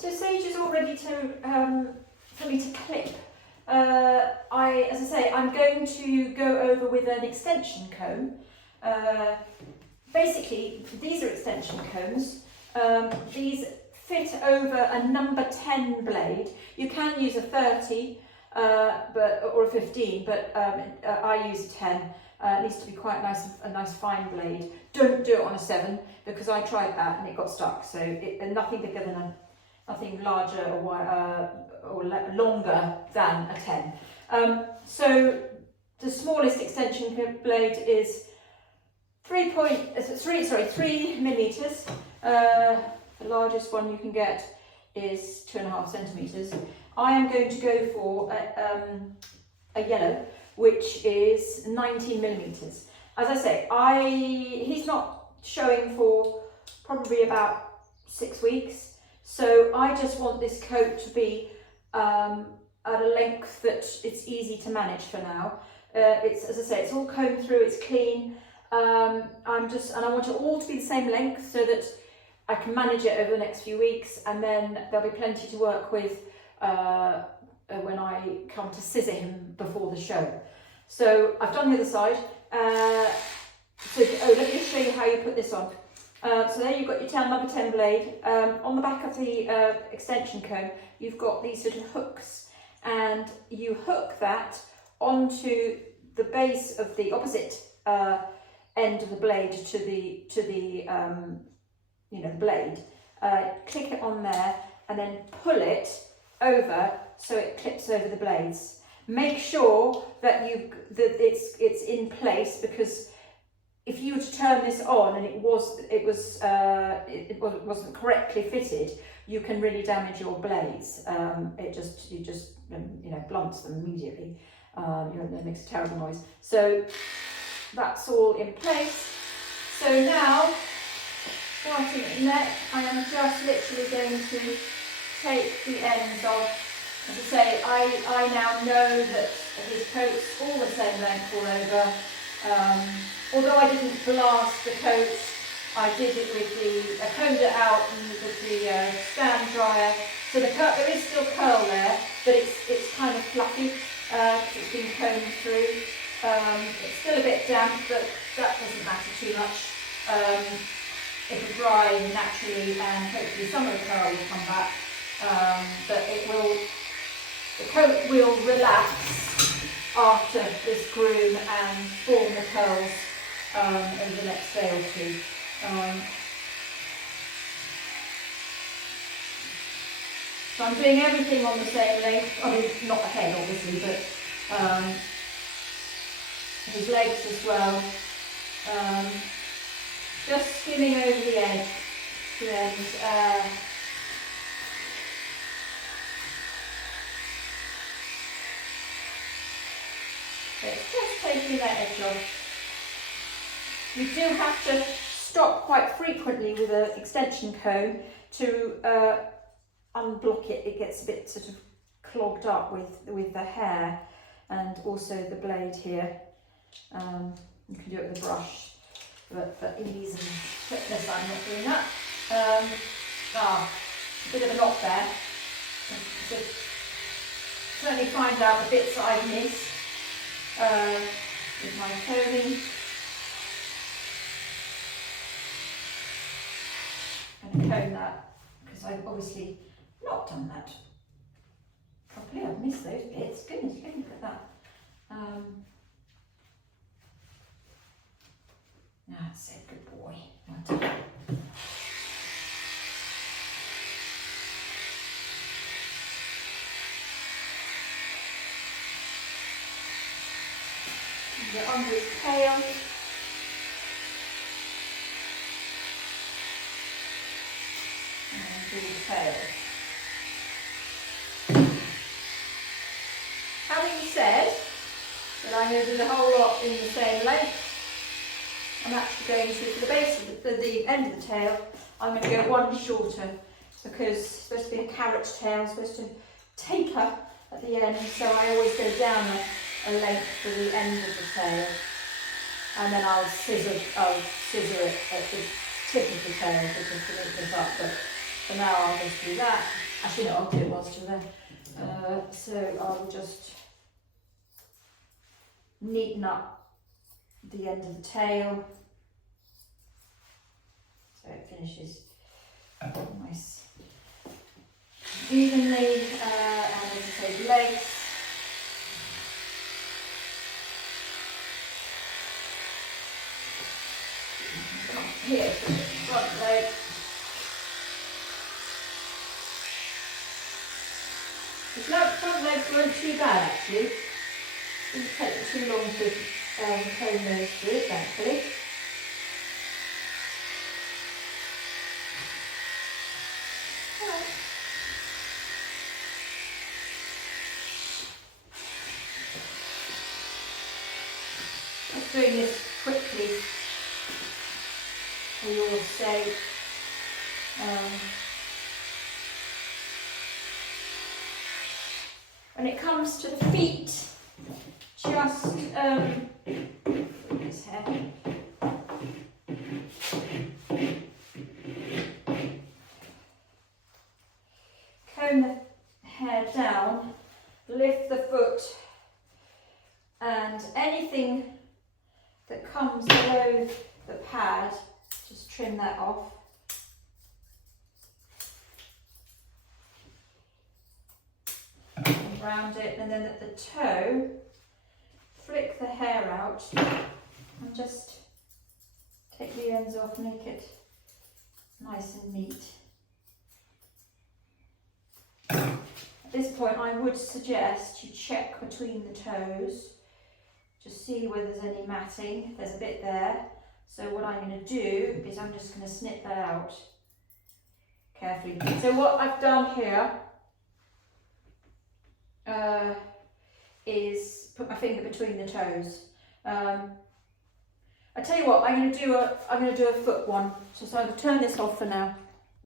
So Sage is all ready to for me to clip. As I say, I'm going to go over with an extension comb. Basically, these are extension combs. These fit over a number 10 blade. You can use a 30 or a 15, but I use a 10. It needs to be quite nice, a nice fine blade. Don't do it on a 7 because I tried that and it got stuck. So nothing bigger than nothing larger or longer than a 10. So the smallest extension blade is 3 millimeters. The largest one you can get is 2.5 centimeters. I am going to go for a yellow, which is 19 millimeters. As I say, he's not showing for probably about 6 weeks. So I just want this coat to be at a length that it's easy to manage for now. As I say, it's all combed through, it's clean. And I want it all to be the same length so that I can manage it over the next few weeks, and then there'll be plenty to work with when I come to scissor him before the show. So I've done the other side. Let me just show you how you put this on. So there you've got your number 10 blade. On the back of the extension comb, you've got these sort of hooks, and you hook that onto the base of the opposite end of the blade to the blade. Click it on there and then pull it over so it clips over the blades. Make sure that it's in place, because if you were to turn this on and it wasn't correctly fitted, you can really damage your blades. It just blunts them immediately. It makes a terrible noise. So that's all in place. So now, starting at the neck, I am just literally going to take the ends off. As I say, I now know that his coat's all the same length all over. Although I didn't blast the coat, I did it with I combed it out with the stand dryer. So there is still curl there, but it's kind of fluffy. It's been combed through. It's still a bit damp, but that doesn't matter too much. It'll dry naturally, and hopefully some of the curl will come back. But the coat will relax after this groom and form the curls over the next day or two. So I'm doing everything on the same length. I mean, not the head obviously, but his legs as well. Just skimming over the edge to end. It's just taking that edge off. You do have to stop quite frequently with an extension comb to unblock it. It gets a bit sort of clogged up with the hair and also the blade here. You can do it with a brush, but for ease and quickness I'm not doing that. A bit of a knot there. So certainly find out the bits that I've missed with my combing. I'm going to comb that because I've obviously not done that properly. I've missed those bits. Goodness, look at that. That's it, good boy. Well done. Get under his tail. And do the tail. Having said that I'm going to do the whole lot in the same length, I'm actually going to, for the base of the end of the tail, I'm going to go one shorter, because it's supposed to be a carrot tail, it's supposed to taper at the end, so I always go down a length for the end of the tail, and then I'll scissor it at the tip of the tail to neat this up. But for now I'll just do that. Actually, no, I'll do it whilst you're there. So I'll just neaten up the end of the tail so it finishes nice evenly, and as I say, legs. Here, front leg. The front legs weren't too bad actually. Didn't take them too long to comb those through, thankfully. Right. Just doing this quickly for your sake. When it comes to the feet, just this hair. Comb the hair down, lift the foot, and anything that comes below the pad, just trim that off. Around it, and then at the toe, flick the hair out and just take the ends off, make it nice and neat. At this point, I would suggest you check between the toes, just see whether there's any matting. There's a bit there, so what I'm going to do is I'm just going to snip that out carefully. So what I've done here is put my finger between the toes. I tell you what, I'm going to do a foot one. So I'm going to turn this off for now.